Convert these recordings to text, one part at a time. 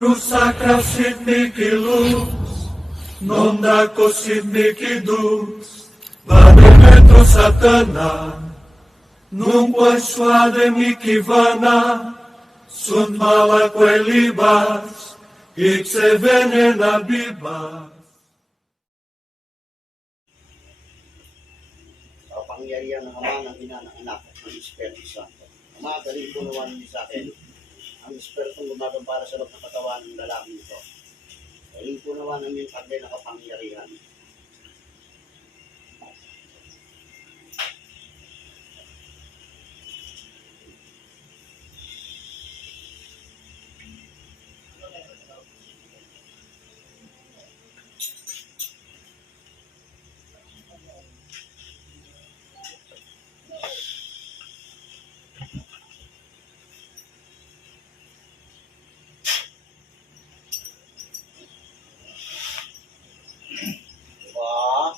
Sacra sit mihi lux, non daco sit mihi dux, vademetro satana, nunque suade mihi vana, sunt malaque libas, ipse venena bibas. Kapangyarihan ng Ama, ng Ina, ng Anak, at ng Espiritu Santo. Ama, galing po naman niyo sa akin. Ang Espiritu gumagampara sa loob ng katawan ng lalaki nito. Galing po naman ang iyong taglay na kapangyarihan. Diba?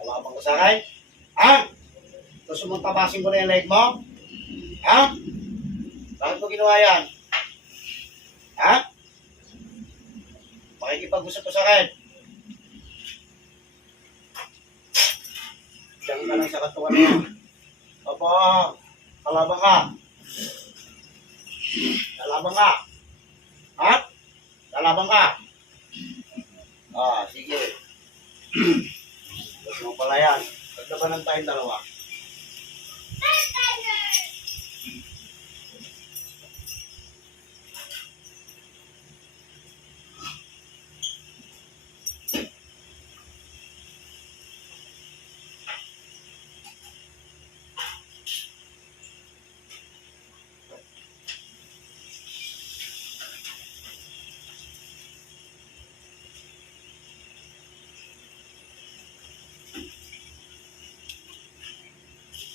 Kalabang ka sa akin? Ha? Gusto mong tabasin ko na yung leg mo? Ha? Bakit mo ginawa yan? Ha? Makikipag-usap ko sa akin. Diyan ka lang sa katawan mo. Opo, kalabang ka. Kalabang ka. Ha? Kalabang ka. Sige. Gusto mo pala yan. Paglabanan tayong dalawa.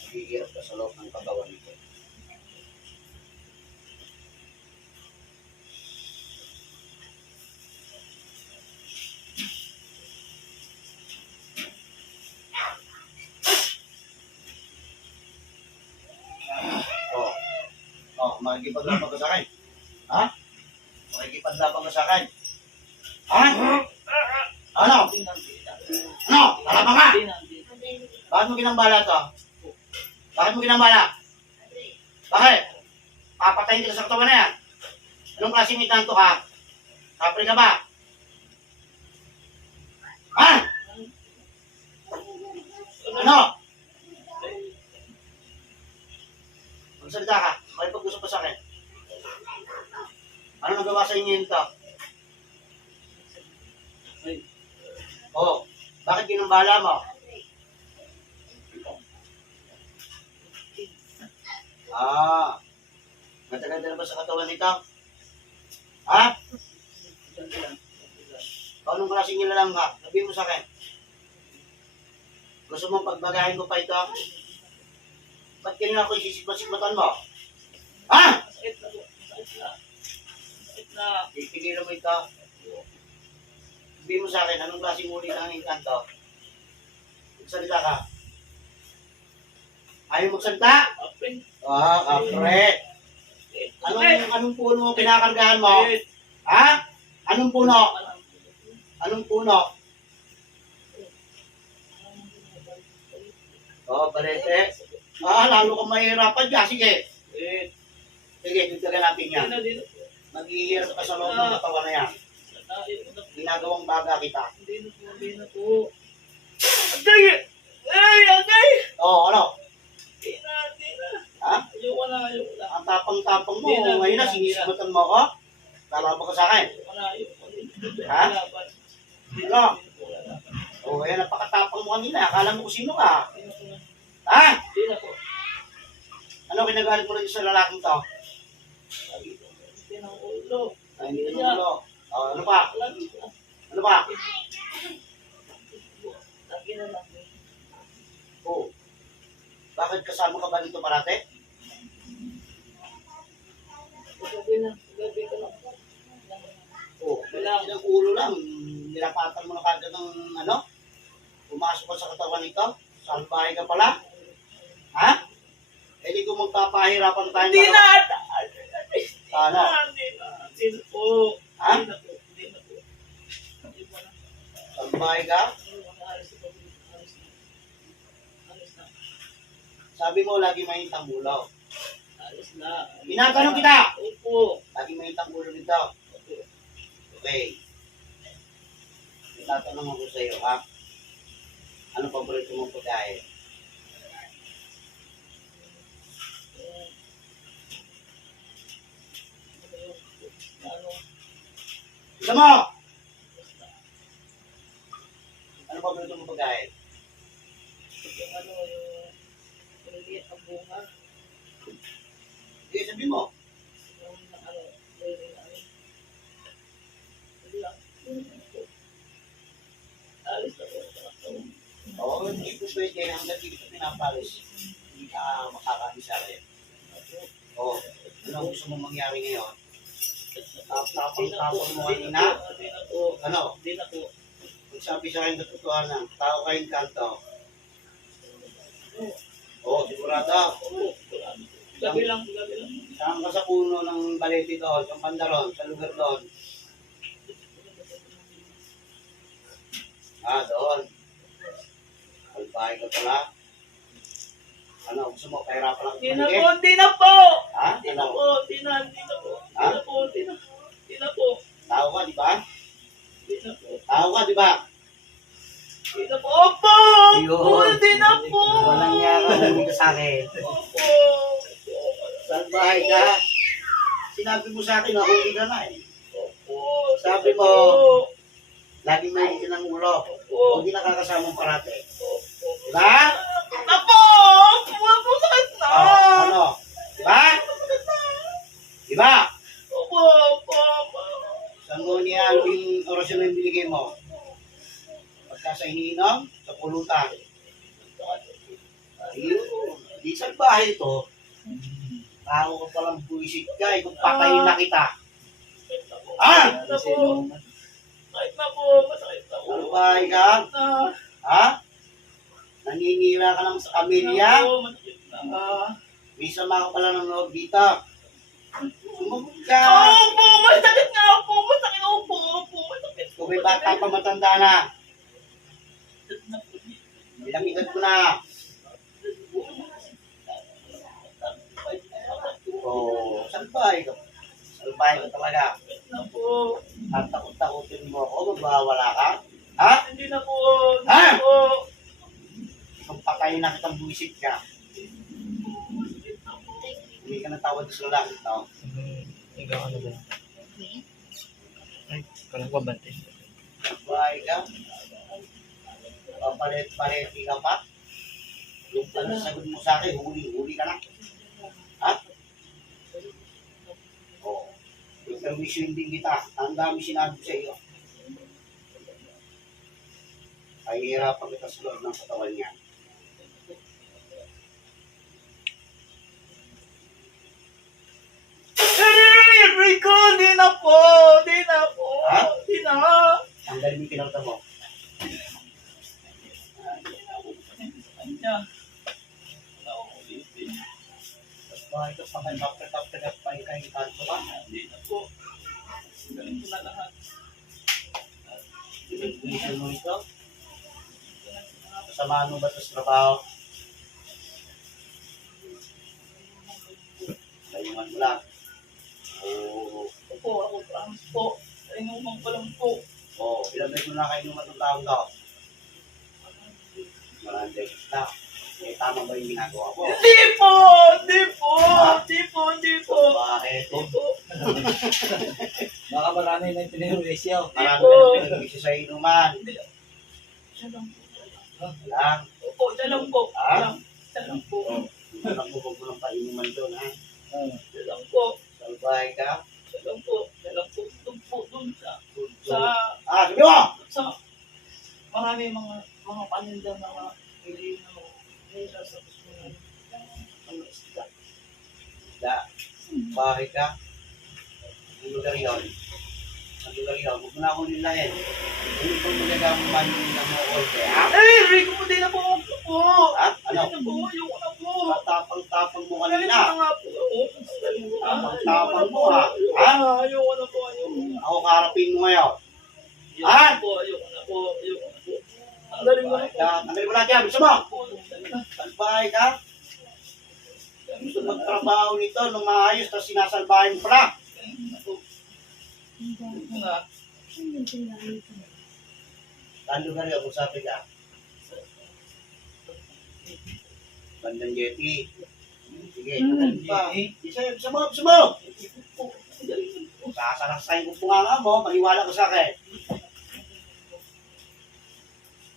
Hihirap ka sa loob ng katawan nito. Makikipaglaban ka sa akin. Ha? Makikipaglaban ka sa akin. Ha? Ano? Ano? Kalabang ka? Bakit mo ginambala to? Bakit mo ginambala? Bakit? Papatayin ka sa katawan na yan. Anong klaseng itanto ka? Kapre ka ba? Ha? Ano? Magsalita ka. Makipag-usap ka sa akin. Ano nagawa sa inyo yun to? Bakit ginambala mo? Matagal na ba sa katawan nito? Ha? Anong klaseng nilalang ka? Sabihin mo sa akin. Gusto mong pagbagahin ko pa ito? Ba't kanina ako isisikmat-sikmatan mo? Ha? Sakit na. Ipigilan mo ito. Sabihin mo sa akin, anong klaseng uli ng engkanto? Magsalita ka. Ayaw magsalita? Kapre. Anong puno kinakargahan mo? Ha? Anong puno? Anong puno? Balete. Lalo kang mahirapan dyan. Sige. Sige, dito natin yan. Maghihirap ka sa loob ng katawan na yan. Ginagawang baga kita. Hindi na po. Agay! Agay! Ano? Hindi na. Ha? Ayoko na. Ang tapang-tapang mo. Ngayon na, sinisigutan mo ako. Lalaban ka sa akin. Ha? Ano? Ayan, napakatapang mo kanina. Akala mo kung sino ka. Ha? Hindi na po. Ano kinagalit mo rin sa lalaking to? Hindi na ulo. Hindi na ulo. Ano pa? Ano pa? Lagi na lang. Bakit kasama ka ba dito parate? Gabi ka lang po. Ilang ulo lang. Nilapatan mo na kagad ng ano? Pumasok ka sa katawan nito? Salbahe ka pala? Ha? Hindi ko magpapahirapan tayo. Hindi na! Ano? Hindi na. Hindi na po. Ha? Hindi na po. Hindi na po. Hindi po na. Salbahe ka? Hindi po na. Alis na po. Alis na. Alis na. Sabi mo, lagi mahintang ulo. Alis na. Tinatanong kita! Opo. Lagi mahintang ulo dito. Opo. Okay. Tatanong ako sa iyo, ha? Ano paborito mong pagkain? Ano? Gusto mo? Ano paborito mong pagkain? Yung ano, yung maliliit ang bunga. Sige, sabi mo. Yung ano, yung ano. Hindi lang. Alis na po. Oo, hindi ko pwede hanggang hindi ko pinapalis. Hindi ka makakabisa rin. Oo. Ano gusto mong mangyari ngayon? Tapang-tapang mo kanina? Hindi na po. Ano? Hindi na po. Kung sabi sa akin katotohanan, tao kayong kanto. Oo, sigurado. Oo. Gabi lang. Gabi lang. Saan ka sa puno ng balete doon, sa pandaron, sa lugar doon? Ah, doon. Albahay ka pala. Ano, gusto mo, pera pa lang Hindi na kumaligid? po. Hindi na po. Ha? Hindi na Ano? po. Hindi na. Hindi na po. Ha? Hindi na po. Hindi na. Hindi na po. Tao ka, di ba? Hindi na po. Tao ka, di ba? Hindi na po. Opo! Opo! Hindi na po! Walang niya ka, hindi ka sa akin. Opo! Salbahay ka. Sinabi mo sa akin, nahuli ka na eh. Opo! Sabi mo, Opo! laging may ng ulo. Opo! Hindi nakakasamang parate. Opo! Di ba? Opo! Opo! Sakit na! Oh, ano? Di ba? Di ba? Opo! Opo! Opo! Saan mo niya yung orasyon na yung binigay mo? Pagka sa iniinom, sa pulutan. Ayun. Di salbahe ito. Tao ka palang buwisit ka. Kung patayin na kita. Ah! Sakit na po! Sakit na po! Masakit na po! Salbahe ka? Na! Ha? Naninira ka lang sa pamilya? Opo! Masakit na! May sama ka pala ng loob dito. Sumugod ka. Opo! Masakit nga po! Masakit! Opo! Opo! Masakit! Kung may bata pa matanda na. Bilang edad ko na. Oh, salbahe ka. Salbahe ka talaga. Na po! At takot-takutin mo ako, magbawala ka. Ha? Hindi na po! Hindi Ha? na po! Kung patayin na kitang buwisit ka, hindi ka natawad sa lalaki ito. Ikaw ano ba? Ay, parang pabante. Salbahe ka. Papalit-palit ka pa. Yung panasagot mo sa akin, huli ka na. Ha? Oo. Yung permission din kita. Ang dami sinabi sa iyo. Pahihirapan kita sa loob ng katawan niya. Rico, di na po! Di na po! Ha? Di na! Ang galing yung kinauta mo. Kanya. Tapos bakit ito pa kayo, kapit-kapit pa yung kayo kanto ka? Di na po. Galing ko na lahat. Pinag-mission mo ito? Kasamahan mo ba ito sa trabaho? Layungan mo lang. Oo. Opo, ako promise po. Inuman ko lang po. Oo. Ilang beses mo na kayo nung matutawag daw? Maraming beses na. Eh, tama ba yung ginagawa mo? Hindi po! Hindi po! Hindi po! Hindi po! Bakit? Hindi po! Baka marami na yung pinirwisyo. Marami na pinag-isa sa inuman. Siya lang po. Lang. Opo, siya lang po. Ha? Siya lang po. Alam mo, huwag mo ng painuman doon, ha? Siya lang po. Salbahe ka. Siya lang po. Siya lang po. Doon po. Doon sa Ah, sabi mo! sa marami mga paninda na mga hindi na nila sa gusto ng mga isda. Da. Bahay ka. Ang lugar yun. Ang lugar yun. Huwag mo na akong nilahin. Hindi ko magagamang manin ng mga orte, ha? Rico, hindi na po. Ako po. Ha? Hindi Ano? na po. Ayoko na po. Matapang-tapang mo Galit kanina. na nga po. po. Tanggalin mo na. Tapang mo ha. Ha? Ayoko na po. Ayoko na. Ako karapin mo ngayon. Ayoko na po. Ayoko na po. Ayoko na po. Tanggalin mo na po. Tanggalin mo lahat yan. Gusto mo? Tanggalin na. Salbahay ka? Gusto magtrabaho nito nung maayos tapos sinasalbahay mo pala. Tando ka rin ako sabi ka. Bandang Jetty. Sige, tanggalin pa. Gusto mo? Gusto mo? Sasalaksayin ko nga mo, maniwala ko sa akin.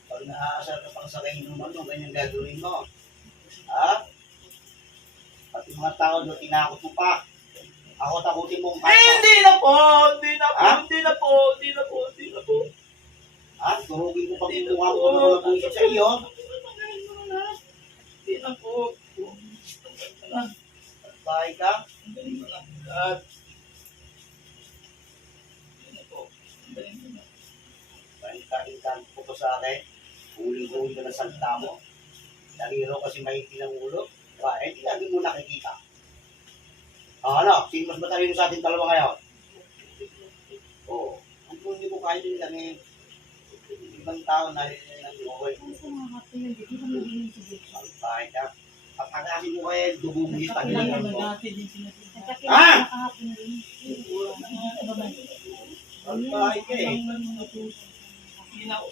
Pag naaasar ka pang sa kayo naman, ganyan gagawin mo. Ha? Pati mga tao doon, tinakot mo pa. Ako takutin mo ang Hindi na po. Hindi na po. Ha? Hindi na po. Hindi na po. Hindi na po. Ha? Turugin mo pag yung mukha ko na mga buwisit sa iyo. Hindi na po. Bahay ka? Tanggalin mo na. At hindi na po. Tanggalin mo na. Kain-kain po ko sa akin. Huling-huling ka ng salita mo. Daliro kasi may ng ulo. Diba? Eh, hindi lagi mo nakikita. Ano? Sino mas matalino sa ating dalawa ngayon? Oo. Ang kung hindi mo kaya din lang eh. Ibang tao na rin ng buhay. Bahay ka? Pagkakasin mo kayo, dugugis, pag-ilan mo. Ha? Bahay ka eh. Hindi na po.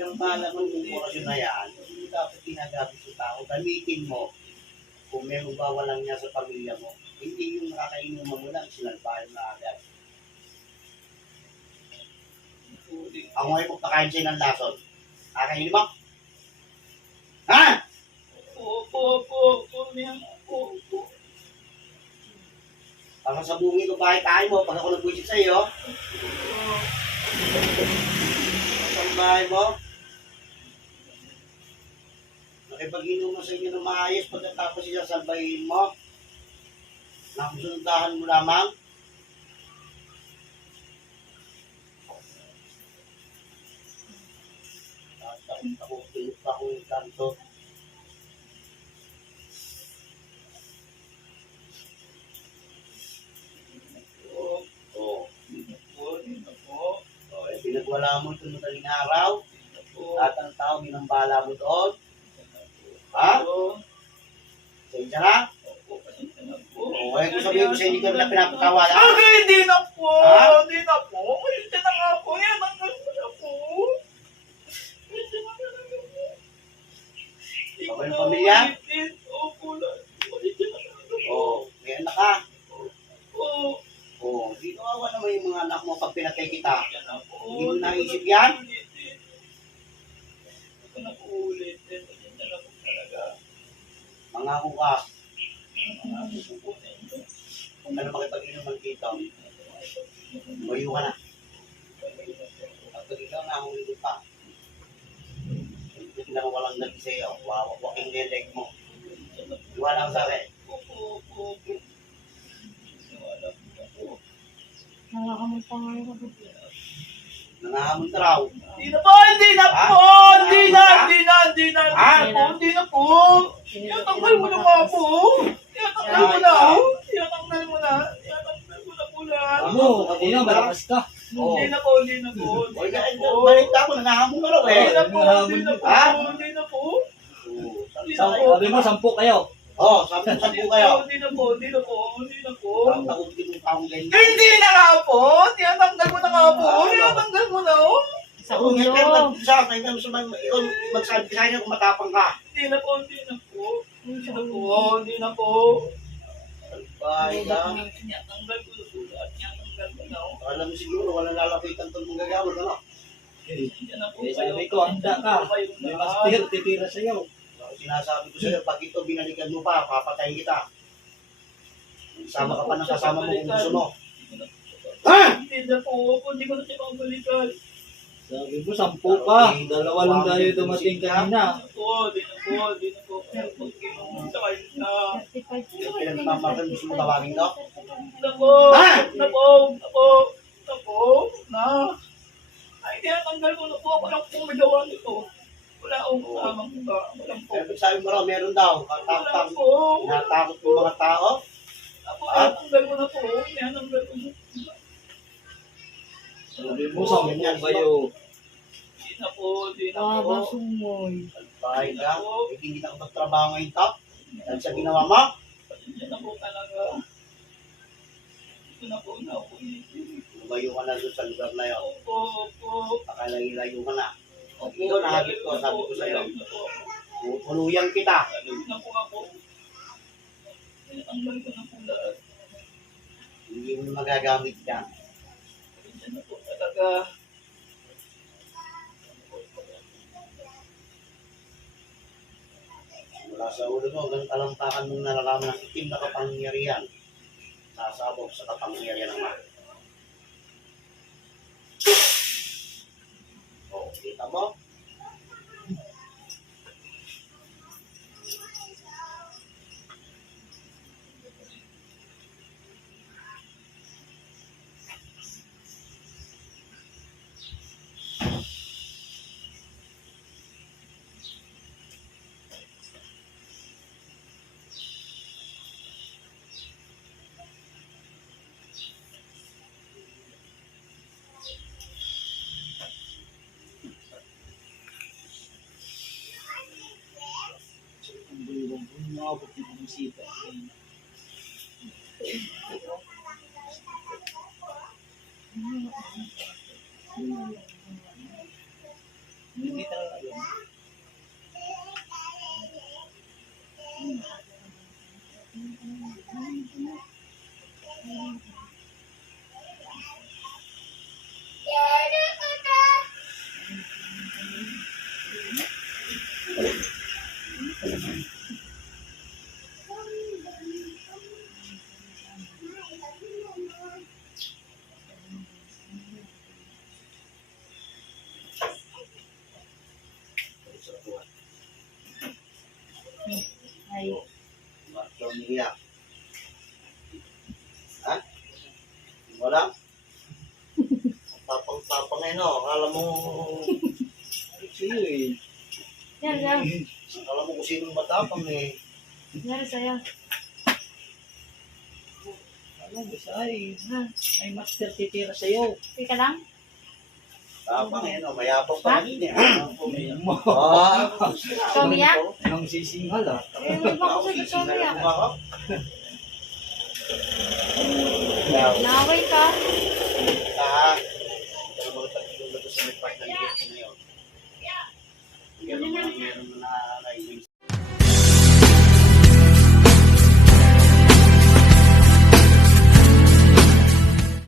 Yung bala mo yung orasyon na yan, hindi dapat ginagamit sa tao. Gamitin mo kung may mabawalan niya sa pamilya mo. Hindi yung nakakainuman mo lang, sinalbahan na agad. Ako ngayon magpakain sa'yo ng lason. Kakainin mo? Ha? Po. Pag sa bungi ko bahay kain mo, pag ako nagbuisit sa'yo, sa bahay mo, nakipag-inuman sa inyo ng maayos pagkatapos siya salbahin mo, nakusundahan mo lamang. Ako, tulog ako yung kanto. Pinagwala mo ito madaling araw, lahat ng tao ginambala mo doon. Ha? Sensya na? O, eh, kung sabihin ko sa hindi ka na pinapatawala. Hindi na po. Ha? Hindi na po. Hindi na nga po. Yan ang gusto na po. Hindi na nga po. Kapal ng pamilya? Opo lang. Hindi na nga po. O, may anak ka. Oo. O, di kawawa naman yung mga anak mo pag pinatay kita. Yan na po. Hindi mo naisip yan? Hindi ko na po ulit. Hindi na lang po talaga. Mangako ka. Ang gusto po ninyo. Kung ano makipag-inuman dito. Mayo ka na. At pag ikaw nahuli ko pa. Hindi na walang nag sa'yo. Wawaking na yung leg mo. Iwala ka sa akin. Opo. Wala po. Nakakamot pa nga yung Nangahamon ka raw. Hindi na po, hindi na Ha? po, hindi na Ha? po, hindi na po. Tanggal mo na nga po. Tanggal mo na. Tanggal mo na po lahat. Ano, kanina malakas ka. Hindi na po, hindi na po. O, balik ako. Nangahamon ka raw eh. Hindi na po, hindi na po, Ha? hindi na po. Sabi mo, 10 kayo. Oh, sabi kayo. Hindi na po, hindi na po, hindi na po. Ang takutin mong taong ganyan. Hindi na nga po. Tanggal mo na nga po. Tanggal mo na. Sa Kung ulo. hindi sa akin, ikaw magsabi sa akin kung matapang ka. Hindi na po, hindi na po. Hindi na po, hindi na po. Bye ka. Tanggal ko na po lahat. Tanggal ko na. Alam mo siguro, walang lalapitan itong mga gagamot, ano? Hindi na po Eh, kayo. sabi ko, handa ka. May master, titira sa'yo. Sinasabi ko sa'yo, pag ito binalikan mo pa, papatayin kita. Sama ka pa ng kasama mo kung gusto mo. Ha? Hindi na po. Hindi ko na siya pabalikan. Sabi mo, 10 ka. 2 lang tayo dumating kanina. Hindi na po. Hindi na po. Pag kinumunta kayo na. Yung pinagmamakan, gusto mo tawagin ko? Na po. Ha? Na po. Na po. Na po. Na. Ay, tinatanggal ko na po. Ako lang po may gawa nito. Wala akong tamang ba? Walang po. Pero sabi mo raw, meron daw. Wala Takot-takot. po. Tinatakot ng mga tao. Ako, natanggal ko na po. Tinatanggal ko na. Sabi mo, 10 kayo. Di na po, di na Ah, po. basumoy. Bahay ka. Hindi na ako magtrabaho ngayon to. Dahil sa ginawa mo. Di na po talaga. Ito na po na ako. Lumayo ka na doon sa lugar na yun. Opo, opo. Pakalayo ka na. Ito, nahagip ko. Sabi ko sa'yo. Lalag na po ako. Pupuluyan kita. Lalag na po ako. Tinatanggal ko na po lahat. Hindi mo magagamit yan. Di na po talaga. Mula sa ulo mo, hanggang talampakan mong nalalaman ng itim na kapangyarihan. Sasabog sa kapangyarihan ng mga. O, kita mo? Ang bulong ko, nakabot na ng sita. Hindi talaga yun. Ay, Bakit ka umiiyak? Ha? Wala? Tapang-tapang eh, no? Akala mo... Sa'yo eh. yan, yan. Akala mo kung sinong matapang eh. Yan, sa'yo. Alam mo, say, Ha? may master titira sa'yo. Teka lang. Tapang eh, no? Mayapang pa rin eh. Mo. Ah! Ikaw umiyak? Anong sisingal ah. Eh, huwag mo ako sa ikaw umiyak. Naway ka. Ah! Pero mga tatlo na to sa may part ng gate na yun. Meron na